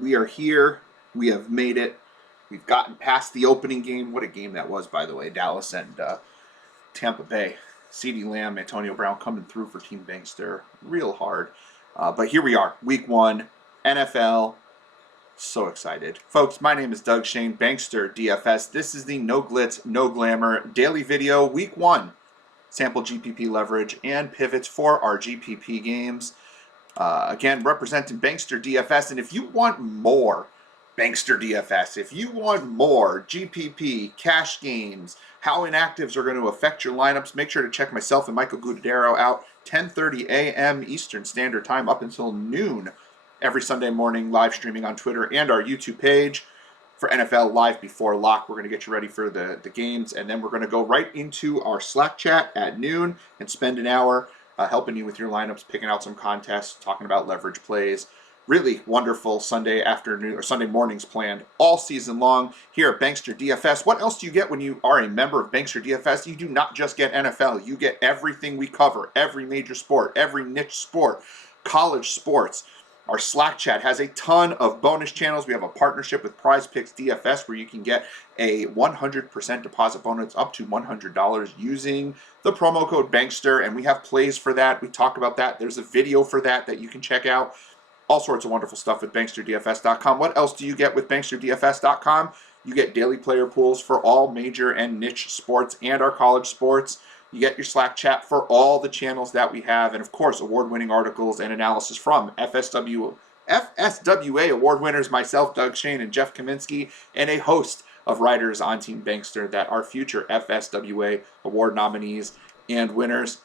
We are here. We have made it. We've gotten past the opening game. What a game that was, by the way. Dallas and Tampa Bay. CeeDee Lamb, Antonio Brown coming through for Team Bankster. Real hard. But here we are. Week 1, NFL. So excited. Folks, my name is Doug Shain, Bankster DFS. This is the No Glitz, No Glamour daily video. Week 1. Sample GPP Leverage and Pivots for our GPP games. Again, representing Bankster DFS. And if you want more Bankster DFS, if you want more GPP, cash games, how inactives are going to affect your lineups, make sure to check myself and Michael Gudadero out 10:30 a.m. Eastern Standard Time up until noon every Sunday morning, live streaming on Twitter and our YouTube page for NFL Live Before Lock. We're going to get you ready for the games, and then we're going to go right into our Slack chat at noon and spend an hour helping you with your lineups, picking out some contests, talking about leverage plays. Really wonderful Sunday afternoon or Sunday mornings planned all season long here at Bankster DFS. What else do you get when you are a member of Bankster DFS? You do not just get NFL. You get everything we cover, every major sport, every niche sport, college sports. Our Slack chat has a ton of bonus channels. We have a partnership with Prize Picks DFS where you can get a 100% deposit bonus up to $100 using the promo code Bankster, and we have plays for that. We talk about that. There's a video for that you can check out. All sorts of wonderful stuff with BanksterDFS.com. What else do you get with BanksterDFS.com? You get daily player pools for all major and niche sports and our college sports. You get your Slack chat for all the channels that we have, and of course, award-winning articles and analysis from FSWA award winners, myself, Doug Shain, and Jeff Kaminsky, and a host of writers on Team Bankster that are future FSWA award nominees and winners.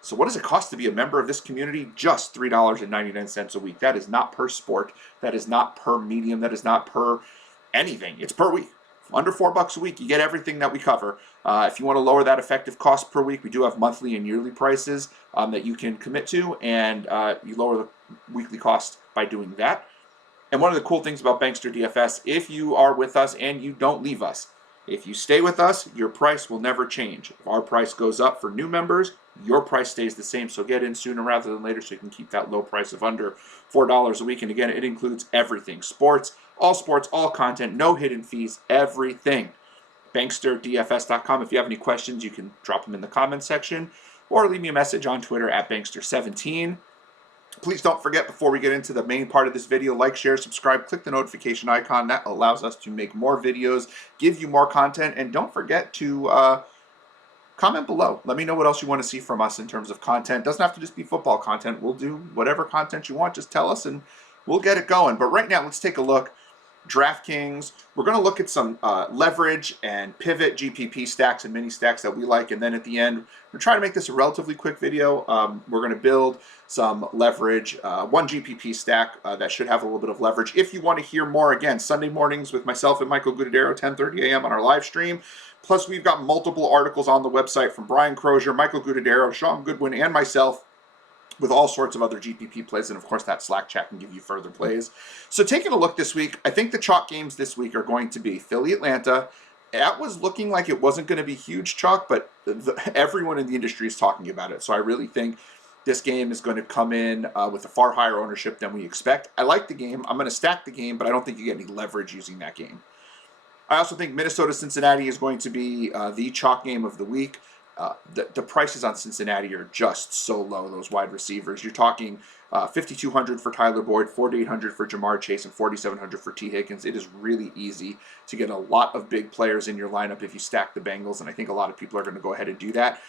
So what does it cost to be a member of this community? Just $3.99 a week. That is not per sport. That is not per medium. That is not per anything. It's per week. Under $4 a week, you get everything that we cover. If you want to lower that effective cost per week, we do have monthly and yearly prices that you can commit to, and you lower the weekly cost by doing that. And one of the cool things about Bankster DFS, if you are with us and you don't leave us, if you stay with us, your price will never change. If our price goes up for new members, your price stays the same. So get in sooner rather than later so you can keep that low price of under $4 a week. And again, it includes everything. Sports, all content, no hidden fees, everything. BanksterDFS.com. If you have any questions, you can drop them in the comments section or leave me a message on Twitter at Bankster17. Please don't forget, before we get into the main part of this video, like, share, subscribe, click the notification icon. That allows us to make more videos, give you more content, and don't forget to comment below. Let me know what else you want to see from us in terms of content. Doesn't have to just be football content. We'll do whatever content you want. Just tell us and we'll get it going. But right now, let's take a look. DraftKings. We're going to look at some leverage and pivot GPP stacks and mini stacks that we like. And then at the end, we're trying to make this a relatively quick video. We're going to build some leverage, one GPP stack that should have a little bit of leverage. If you want to hear more, again, Sunday mornings with myself and Michael Gudadero, 10:30 a.m. on our live stream. Plus, we've got multiple articles on the website from Brian Crozier, Michael Gudadero, Sean Goodwin, and myself, with all sorts of other GPP plays, and of course that Slack chat can give you further plays. So taking a look this week, I think the chalk games this week are going to be Philly, Atlanta. That was looking like it wasn't going to be huge chalk, but everyone in the industry is talking about it. So I really think this game is going to come in with a far higher ownership than we expect. I like the game. I'm going to stack the game, but I don't think you get any leverage using that game. I also think Minnesota-Cincinnati is going to be the chalk game of the week. The prices on Cincinnati are just so low, those wide receivers. You're talking $5,200 for Tyler Boyd, $4,800 for Jamar Chase, and $4,700 for T. Higgins. It is really easy to get a lot of big players in your lineup if you stack the Bengals, and I think a lot of people are going to go ahead and do that.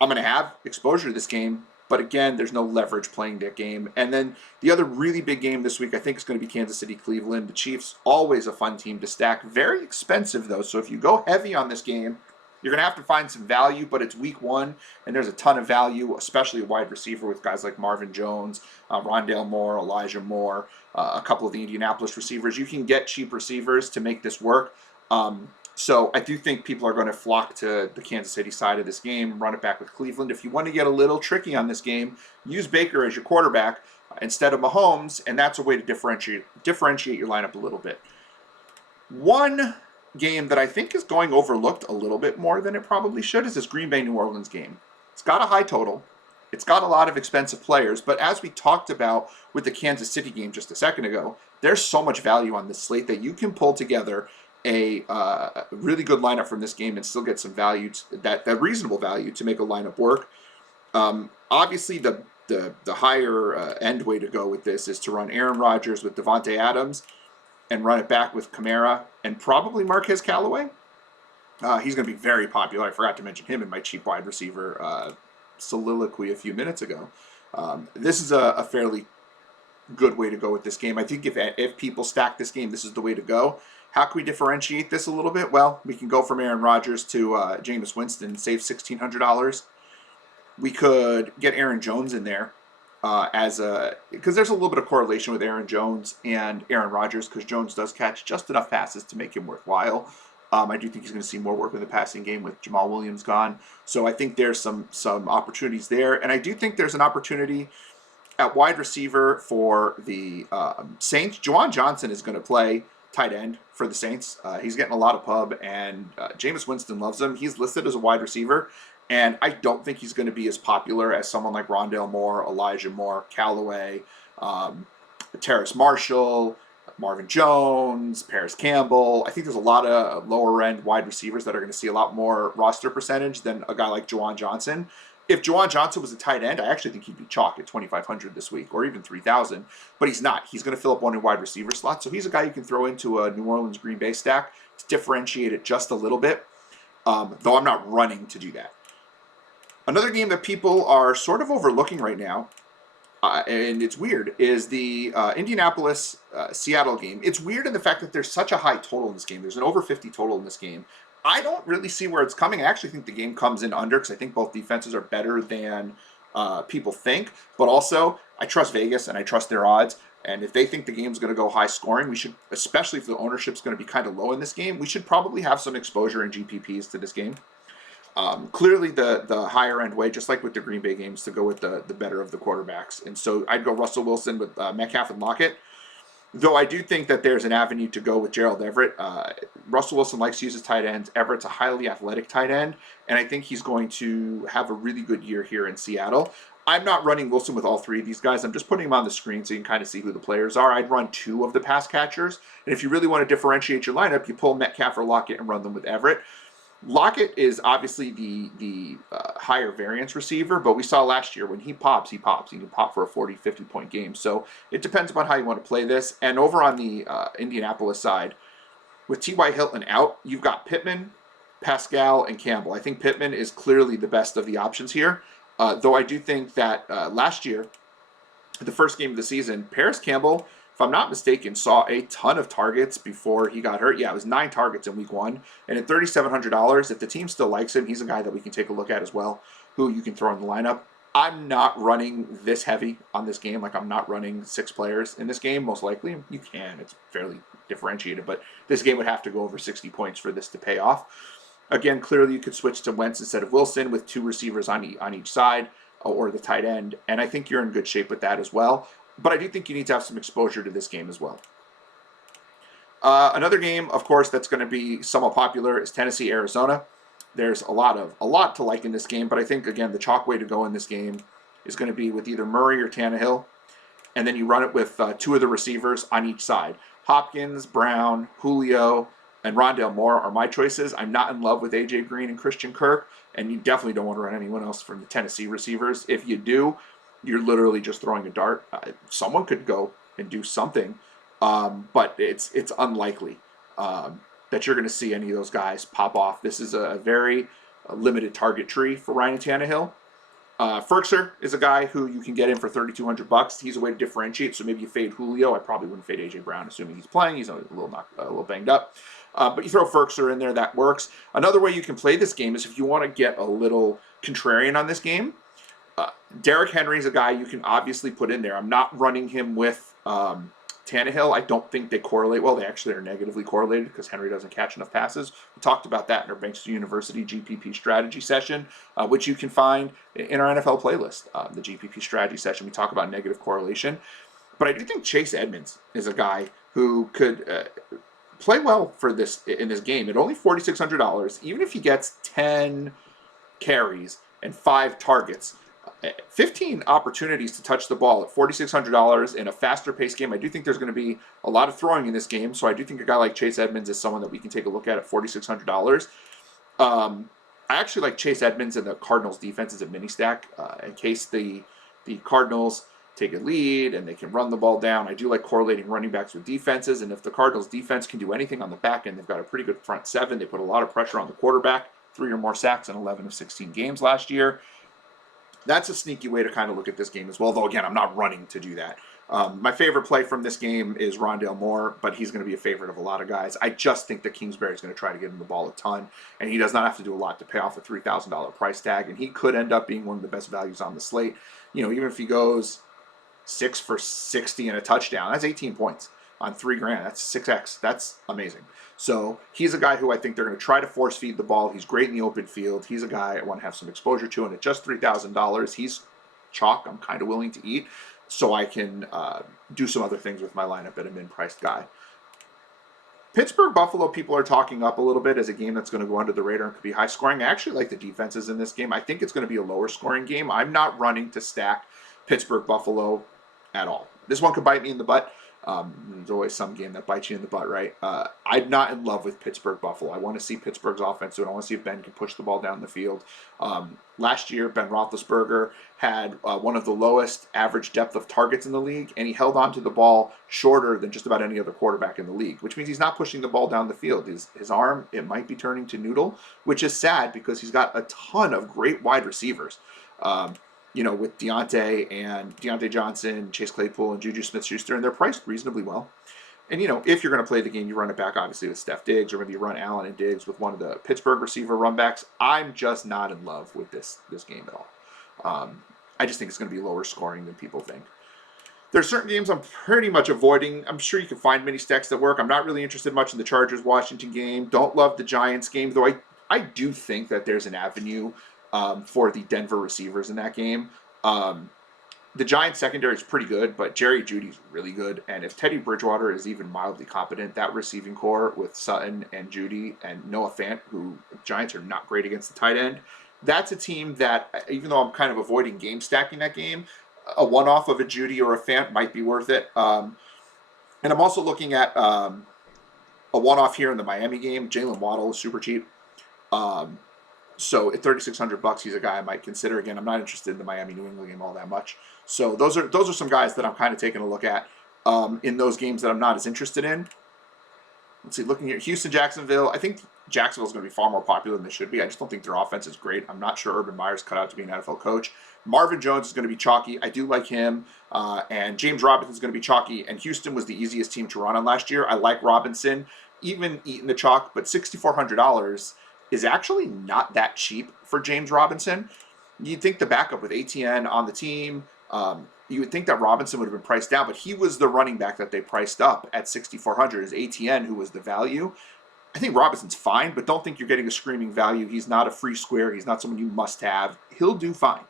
I'm going to have exposure to this game, but again, there's no leverage playing that game. And then the other really big game this week, I think, is going to be Kansas City-Cleveland. The Chiefs, always a fun team to stack. Very expensive, though, so if you go heavy on this game, you're going to have to find some value, but it's week 1, and there's a ton of value, especially a wide receiver with guys like Marvin Jones, Rondale Moore, Elijah Moore, a couple of the Indianapolis receivers. You can get cheap receivers to make this work. So I do think people are going to flock to the Kansas City side of this game, run it back with Cleveland. If you want to get a little tricky on this game, use Baker as your quarterback instead of Mahomes, and that's a way to differentiate your lineup a little bit. One game that I think is going overlooked a little bit more than it probably should is this Green Bay New Orleans game. It's got a high total. It's got a lot of expensive players, but as we talked about with the Kansas City game just a second ago, there's so much value on this slate that you can pull together a really good lineup from this game and still get some value, that reasonable value to make a lineup work. Obviously, the higher end way to go with this is to run Aaron Rodgers with Devonte Adams and run it back with Kamara and probably Marquez Callaway. He's going to be very popular. I forgot to mention him in my cheap wide receiver soliloquy a few minutes ago. This is a fairly good way to go with this game. I think if people stack this game, this is the way to go. How can we differentiate this a little bit? Well, we can go from Aaron Rodgers to Jameis Winston and save $1,600. We could get Aaron Jones in there because there's a little bit of correlation with Aaron Jones and Aaron Rodgers, because Jones does catch just enough passes to make him worthwhile. I do think he's going to see more work in the passing game with Jamal Williams gone. So I think there's some opportunities there. And I do think there's an opportunity at wide receiver for the Saints. Juwan Johnson is going to play tight end for the Saints. He's getting a lot of pub, and Jameis Winston loves him. He's listed as a wide receiver, and I don't think he's going to be as popular as someone like Rondale Moore, Elijah Moore, Callaway, Terrace Marshall, Marvin Jones, Paris Campbell. I think there's a lot of lower-end wide receivers that are going to see a lot more roster percentage than a guy like Juwan Johnson. If Juwan Johnson was a tight end, I actually think he'd be chalk at 2,500 this week, or even 3,000. But he's not. He's going to fill up one in wide receiver slot. So he's a guy you can throw into a New Orleans Green Bay stack to differentiate it just a little bit, though I'm not running to do that. Another game that people are sort of overlooking right now, and it's weird, is the Indianapolis-Seattle game. It's weird in the fact that there's such a high total in this game. There's an over 50 total in this game. I don't really see where it's coming. I actually think the game comes in under, because I think both defenses are better than people think. But also, I trust Vegas and I trust their odds. And if they think the game's going to go high scoring, we should, especially if the ownership's going to be kind of low in this game, we should probably have some exposure in GPPs to this game. Clearly the higher end way, just like with the Green Bay games, to go with the better of the quarterbacks. And so I'd go Russell Wilson with Metcalf and Lockett. Though I do think that there's an avenue to go with Gerald Everett. Russell Wilson likes to use his tight ends. Everett's a highly athletic tight end, and I think he's going to have a really good year here in Seattle. I'm not running Wilson with all three of these guys. I'm just putting them on the screen so you can kind of see who the players are. I'd run two of the pass catchers, and if you really want to differentiate your lineup, you pull Metcalf or Lockett and run them with Everett. Lockett is obviously the higher variance receiver, but we saw last year when he pops. He can pop for a 40, 50-point game. So it depends upon how you want to play this. And over on the Indianapolis side, with T.Y. Hilton out, you've got Pittman, Pascal, and Campbell. I think Pittman is clearly the best of the options here, though I do think that last year, the first game of the season, Paris Campbell, if I'm not mistaken, saw a ton of targets before he got hurt. Yeah, it was 9 targets in week 1. And at $3,700, if the team still likes him, he's a guy that we can take a look at as well, who you can throw in the lineup. I'm not running this heavy on this game. Like, I'm not running 6 players in this game, most likely. You can. It's fairly differentiated. But this game would have to go over 60 points for this to pay off. Again, clearly you could switch to Wentz instead of Wilson with 2 receivers on each side, or the tight end. And I think you're in good shape with that as well. But I do think you need to have some exposure to this game as well. Another game, of course, that's going to be somewhat popular is Tennessee-Arizona. There's a lot to like in this game, but I think, again, the chalk way to go in this game is going to be with either Murray or Tannehill, and then you run it with 2 of the receivers on each side. Hopkins, Brown, Julio, and Rondale Moore are my choices. I'm not in love with A.J. Green and Christian Kirk, and you definitely don't want to run anyone else from the Tennessee receivers. If you do, you're literally just throwing a dart. Someone could go and do something, but it's unlikely that you're going to see any of those guys pop off. This is a very limited target tree for Ryan Tannehill. Ferkser is a guy who you can get in for $3,200. He's a way to differentiate, so maybe you fade Julio. I probably wouldn't fade A.J. Brown, assuming he's playing. He's a little banged up. But you throw Ferkser in there, that works. Another way you can play this game is if you want to get a little contrarian on this game. Derrick Henry is a guy you can obviously put in there. I'm not running him with Tannehill. I don't think they correlate well. They actually are negatively correlated because Henry doesn't catch enough passes. We talked about that in our Bankster University GPP strategy session, which you can find in our NFL playlist, the GPP strategy session. We talk about negative correlation. But I do think Chase Edmonds is a guy who could play well for this in this game. At only $4,600, even if he gets 10 carries and 5 targets, 15 opportunities to touch the ball at $4,600 in a faster paced game. I do think there's going to be a lot of throwing in this game, so I do think a guy like Chase Edmonds is someone that we can take a look at $4,600. I actually like Chase Edmonds and the Cardinals defense as a mini stack in case the Cardinals take a lead and they can run the ball down. I do like correlating running backs with defenses, and if the Cardinals defense can do anything on the back end, they've got a pretty good front seven. They put a lot of pressure on the quarterback, 3 or more sacks in 11 of 16 games last year. That's a sneaky way to kind of look at this game as well, though again, I'm not running to do that. My favorite play from this game is Rondale Moore, but he's going to be a favorite of a lot of guys. I just think that Kingsbury is going to try to get him the ball a ton, and he does not have to do a lot to pay off a $3,000 price tag, and he could end up being one of the best values on the slate. You know, even if he goes 6 for 60 and a touchdown, that's 18 points on $3,000. That's 6x. That's amazing. So he's a guy who I think they're going to try to force feed the ball. He's great in the open field. He's a guy I want to have some exposure to, and at just $3,000, he's chalk I'm kind of willing to eat, so I can do some other things with my lineup at a min-priced guy. Pittsburgh-Buffalo, people are talking up a little bit as a game that's going to go under the radar and could be high scoring. I actually like the defenses in this game. I think it's going to be a lower scoring game. I'm not running to stack Pittsburgh-Buffalo at all. This one could bite me in the butt. There's always some game that bites you in the butt, right? I'm not in love with Pittsburgh-Buffalo. I want to see Pittsburgh's offense do it. I want to see if Ben can push the ball down the field. Last year, Ben Roethlisberger had one of the lowest average depth of targets in the league, and he held on to the ball shorter than just about any other quarterback in the league, which means he's not pushing the ball down the field. His arm, it might be turning to noodle, which is sad because he's got a ton of great wide receivers. You know, with Deontay Johnson, Chase Claypool, and Juju Smith-Schuster, and they're priced reasonably well. And, you know, if you're going to play the game, you run it back, obviously, with Steph Diggs, or maybe you run Allen and Diggs with one of the Pittsburgh receiver runbacks. I'm just not in love with this game at all. I just think it's going to be lower scoring than people think. There's certain games I'm pretty much avoiding. I'm sure you can find mini stacks that work. I'm not really interested much in the Chargers-Washington game. Don't love the Giants game, though I do think that there's an avenue for the Denver receivers in that game. The Giants secondary is pretty good, but Jerry Jeudy's really good. And if Teddy Bridgewater is even mildly competent, that receiving core with Sutton and Jeudy and Noah Fant, who Giants are not great against the tight end, that's a team that, even though I'm kind of avoiding game stacking that game, a one-off of a Jeudy or a Fant might be worth it. And I'm also looking at a one-off here in the Miami game. Jalen Waddle is super cheap. So at $3,600, he's a guy I might consider. Again, I'm not interested in the Miami-New England game all that much. So those are some guys that I'm kind of taking a look at in those games that I'm not as interested in. Let's see, looking at Houston-Jacksonville, I think Jacksonville's going to be far more popular than they should be. I just don't think their offense is great. I'm not sure Urban Meyer's cut out to be an NFL coach. Marvin Jones is going to be chalky. I do like him. And James Robinson is going to be chalky. And Houston was the easiest team to run on last year. I like Robinson, even eating the chalk, but $6,400 is actually not that cheap for James Robinson. You'd think the backup with ATN on the team, you would think that Robinson would have been priced down, but he was the running back that they priced up at $6,400 is ATN, who was the value. I think Robinson's fine, but don't think you're getting a screaming value. He's not a free square. He's not someone you must have. He'll do fine.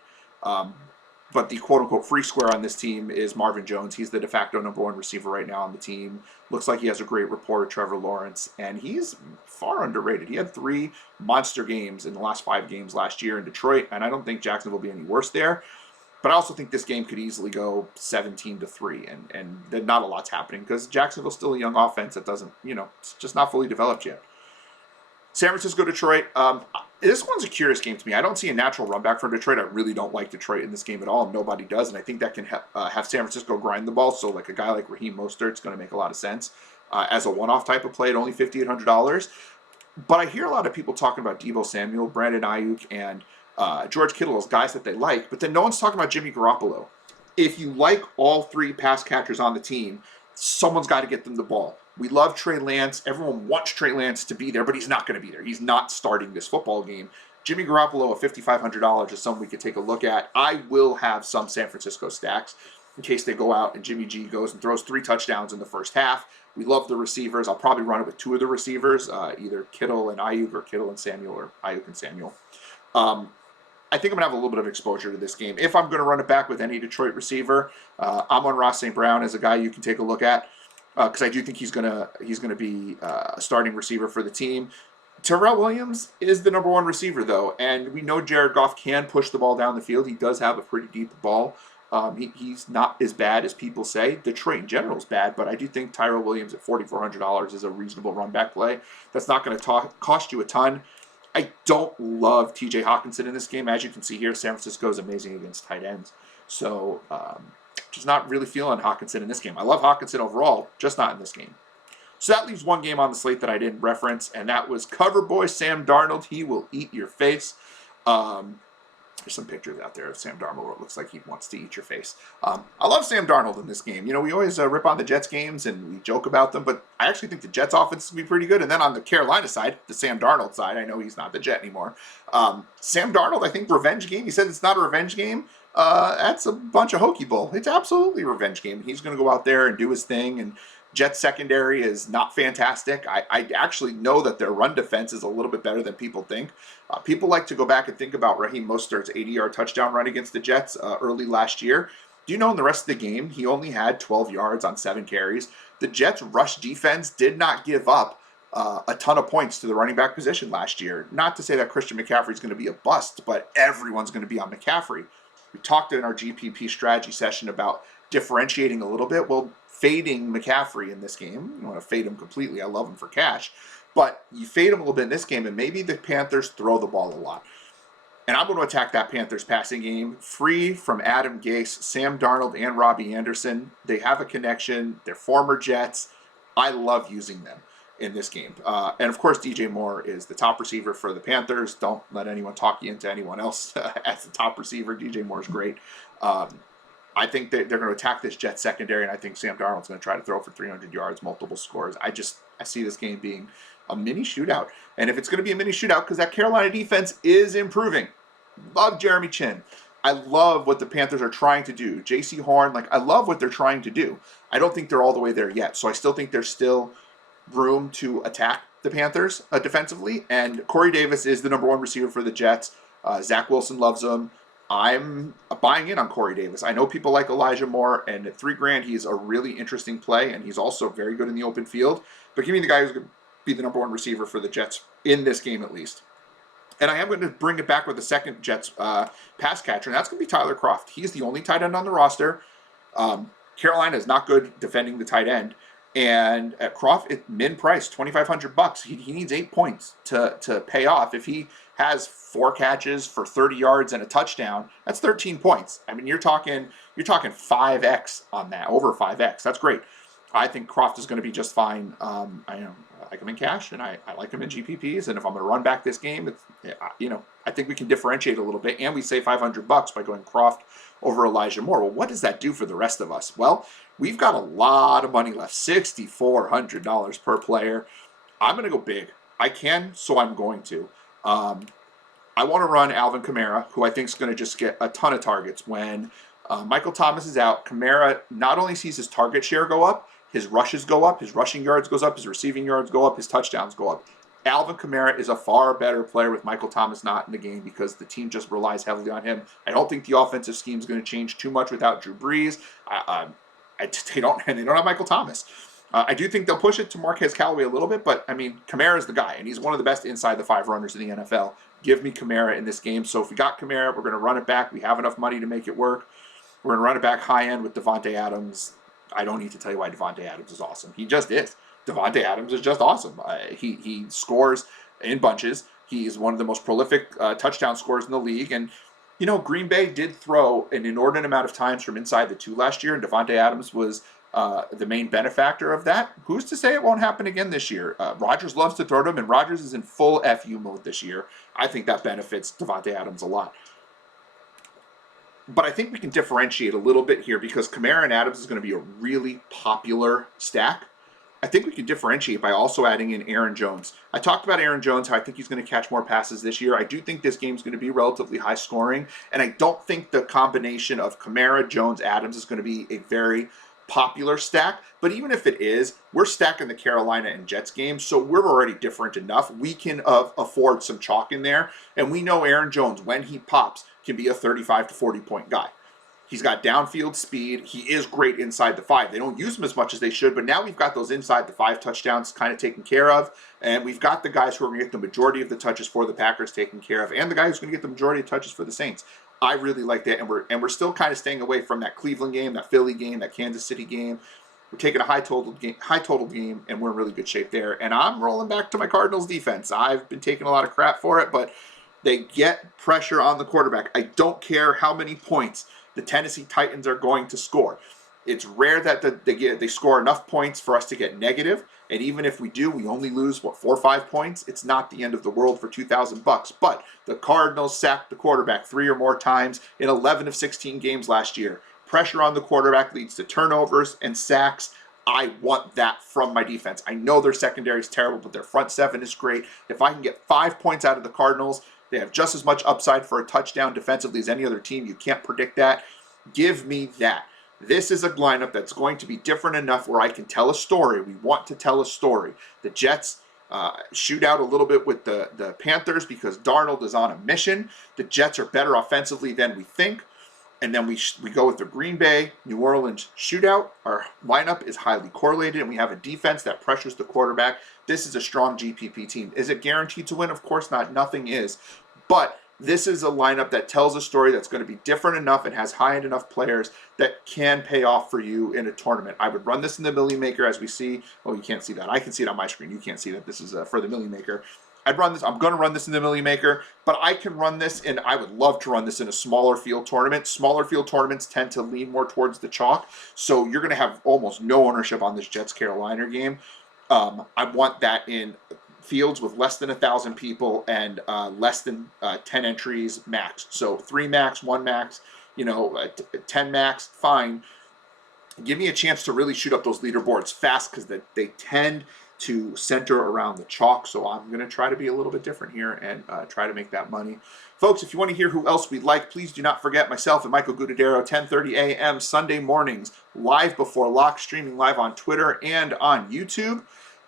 But the quote-unquote free square on this team is Marvin Jones. He's the de facto #1 receiver right now on the team. Looks like he has a great rapport with Trevor Lawrence, and he's far underrated. He had 3 monster games in the last 5 games last year in Detroit, and I don't think Jacksonville will be any worse there. But I also think this game could easily go 17-3, and not a lot's happening because Jacksonville's still a young offense that doesn't, it's just not fully developed yet. San Francisco, Detroit. This one's a curious game to me. I don't see a natural run back for Detroit. I really don't like Detroit in this game at all, and nobody does. And I think that can have San Francisco grind the ball. So like a guy like Raheem Mostert's going to make a lot of sense as a one-off type of play at only $5,800. But I hear a lot of people talking about Deebo Samuel, Brandon Ayuk, and George Kittle as guys that they like. But then no one's talking about Jimmy Garoppolo. If you like all 3 pass catchers on the team, someone's got to get them the ball. We love Trey Lance. Everyone wants Trey Lance to be there, but he's not going to be there. He's not starting this football game. Jimmy Garoppolo at $5,500 is something we could take a look at. I will have some San Francisco stacks in case they go out and Jimmy G goes and throws 3 touchdowns in the first half. We love the receivers. I'll probably run it with 2 of the receivers, either Kittle and Ayuk or Kittle and Samuel or Ayuk and Samuel. I think I'm going to have a little bit of exposure to this game. If I'm going to run it back with any Detroit receiver, I'm on Ross St. Brown as a guy you can take a look at. Because I do think he's gonna be a starting receiver for the team. Terrell Williams is the number one receiver, though, and we know Jared Goff can push the ball down the field. He does have a pretty deep ball. He's not as bad as people say. Detroit in general is bad, but I do think Tyrell Williams at $4,400 is a reasonable run back play. That's not going to cost you a ton. I don't love TJ Hawkinson in this game. As you can see here, San Francisco is amazing against tight ends. So just not really feeling Hawkinson in this game. I love Hawkinson overall, just not in this game. So that leaves one game on the slate that I didn't reference, and that was cover boy Sam Darnold. He will eat your face. There's some pictures out there of Sam Darnold where it looks like he wants to eat your face. I love Sam Darnold in this game. You know, we always rip on the Jets games and we joke about them, but I actually think the Jets offense is going to be pretty good. And then on the Carolina side, the Sam Darnold side, I know he's not the Jet anymore. Sam Darnold, I think revenge game. He said it's not a revenge game. That's a bunch of hokey bull. It's absolutely a revenge game. He's going to go out there and do his thing, and Jets secondary is not fantastic. I actually know that their run defense is a little bit better than people think. People like to go back and think about Raheem Mostert's 80-yard touchdown run against the Jets early last year. Do you know in the rest of the game, he only had 12 yards on 7 carries? The Jets' rush defense did not give up a ton of points to the running back position last year. Not to say that Christian McCaffrey is going to be a bust, but everyone's going to be on McCaffrey. We talked in our GPP strategy session about differentiating a little bit. Well, fading McCaffrey in this game. You don't want to fade him completely. I love him for cash. But you fade him a little bit in this game, and maybe the Panthers throw the ball a lot. And I'm going to attack that Panthers passing game. Free from Adam Gase, Sam Darnold, and Robbie Anderson. They have a connection. They're former Jets. I love using them in this game. And of course, DJ Moore is the top receiver for the Panthers. Don't let anyone talk you into anyone else as the top receiver. DJ Moore is great. I think they're going to attack this Jets secondary, and I think Sam Darnold's going to try to throw for 300 yards, multiple scores. I see this game being a mini shootout. And if it's going to be a mini shootout, because that Carolina defense is improving. Love Jeremy Chin. I love what the Panthers are trying to do. J.C. Horn, I love what they're trying to do. I don't think they're all the way there yet. So I still think there's still room to attack the Panthers defensively. And Corey Davis is the number one receiver for the Jets. Zach Wilson loves him. I'm buying in on Corey Davis. I know people like Elijah Moore, and at $3,000, he's a really interesting play, and he's also very good in the open field. But give me the guy who's going to be the number one receiver for the Jets in this game at least. And I am going to bring it back with the second Jets pass catcher, and that's going to be Tyler Kroft. He's the only tight end on the roster. Carolina is not good defending the tight end. And at Kroft, it's min price, $2,500. He needs 8 points to pay off. If he has 4 catches for 30 yards and a touchdown, that's 13 points. I mean, you're talking 5x on that, over 5x. That's great. I think Kroft is going to be just fine. I like him in cash, and I like him in GPPs. And if I'm going to run back this game, I think we can differentiate a little bit, and we save $500 by going Kroft over Elijah Moore. Well, what does that do for the rest of us? Well, we've got a lot of money left, $6,400 per player. I'm going to go big. I can, so I'm going to. I want to run Alvin Kamara, who I think is going to just get a ton of targets. When Michael Thomas is out, Kamara not only sees his target share go up, his rushes go up, his rushing yards goes up, his receiving yards go up, his touchdowns go up. Alvin Kamara is a far better player with Michael Thomas not in the game because the team just relies heavily on him. I don't think the offensive scheme is going to change too much without Drew Brees. They don't have Michael Thomas. I do think they'll push it to Marquez Callaway a little bit, but I mean, Kamara is the guy, and he's one of the best inside the 5 runners in the NFL. Give me Kamara in this game. So if we got Kamara, we're going to run it back. We have enough money to make it work. We're going to run it back high end with Devonte Adams. I don't need to tell you why Devonte Adams is awesome. He just is. Devonte Adams is just awesome. He scores in bunches. He's one of the most prolific touchdown scorers in the league. And, Green Bay did throw an inordinate amount of times from inside the 2 last year, and Devonte Adams was the main benefactor of that. Who's to say it won't happen again this year? Rodgers loves to throw them, and Rodgers is in full FU mode this year. I think that benefits Devonte Adams a lot. But I think we can differentiate a little bit here because Kamara and Adams is going to be a really popular stack. I think we can differentiate by also adding in Aaron Jones. I talked about Aaron Jones, how I think he's going to catch more passes this year. I do think this game's going to be relatively high scoring, and I don't think the combination of Kamara, Jones, Adams is going to be a very popular stack. But even if it is, we're stacking the Carolina and Jets game, so we're already different enough. We can afford some chalk in there, and we know Aaron Jones, when he pops, can be a 35 to 40 point guy. He's got downfield speed. He is great inside the 5. They don't use him as much as they should, but now we've got those inside the 5 touchdowns kind of taken care of. And we've got the guys who are going to get the majority of the touches for the Packers taken care of, and the guy who's going to get the majority of touches for the Saints. I really like that, and we're still kind of staying away from that Cleveland game, that Philly game, that Kansas City game. We're taking a high total game, and we're in really good shape there. And I'm rolling back to my Cardinals defense. I've been taking a lot of crap for it, but they get pressure on the quarterback. I don't care how many points the Tennessee Titans are going to score. It's rare that they score enough points for us to get negative, and even if we do, we only lose, 4 or 5 points. It's not the end of the world for $2,000. But the Cardinals sacked the quarterback 3 or more times in 11 of 16 games last year. Pressure on the quarterback leads to turnovers and sacks. I want that from my defense. I know their secondary is terrible, but their front 7 is great. If I can get 5 points out of the Cardinals, they have just as much upside for a touchdown defensively as any other team. You can't predict that. Give me that. This is a lineup that's going to be different enough where I can tell a story. We want to tell a story. The Jets shoot out a little bit with the Panthers because Darnold is on a mission. The Jets are better offensively than we think. And then we go with the Green Bay, New Orleans shootout. Our lineup is highly correlated, and we have a defense that pressures the quarterback. This is a strong GPP team. Is it guaranteed to win? Of course not. Nothing is. But this is a lineup that tells a story that's going to be different enough and has high-end enough players that can pay off for you in a tournament. I would run this in the Millie Maker as we see. Oh, you can't see that. I can see it on my screen. You can't see that. This is for the Millie Maker. I'd run this. I'm going to run this in the Millie Maker, but I can run this, and I would love to run this in a smaller field tournament. Smaller field tournaments tend to lean more towards the chalk, so you're going to have almost no ownership on this Jets-Carolina game. I want that in fields with less than 1,000 people and less than 10 entries max. So 3 max, 1 max, 10 max, fine. Give me a chance to really shoot up those leaderboards fast because they tend to center around the chalk. So I'm going to try to be a little bit different here and try to make that money. Folks, if you want to hear who else we like, please do not forget myself and Michael Gudadero, 10:30 a.m. Sunday mornings, live before lock, streaming live on Twitter and on YouTube.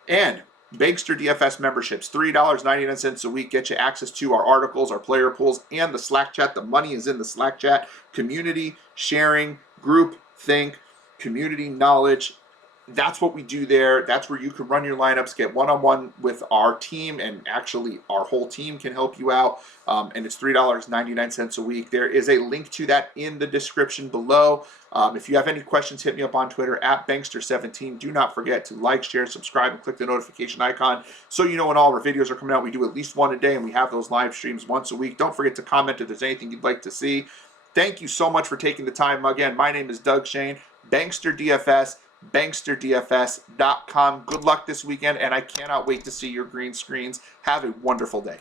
And Bankster DFS memberships, $3.99 a week, get you access to our articles, our player pools, and the Slack chat. The money is in the Slack chat. Community, sharing, group think, community knowledge. That's what we do there. That's where you can run your lineups, get one-on-one with our team, and actually our whole team can help you out. And it's $3.99 a week. There is a link to that in the description below. If you have any questions, hit me up on Twitter at Bankster17. Do not forget to like, share, subscribe, and click the notification icon so you know when all our videos are coming out. We do at least one a day, and we have those live streams once a week. Don't forget to comment if there's anything you'd like to see. Thank you so much for taking the time. Again, my name is Doug Shain, Bankster DFS. BanksterDFS.com. Good luck this weekend, and I cannot wait to see your green screens. Have a wonderful day.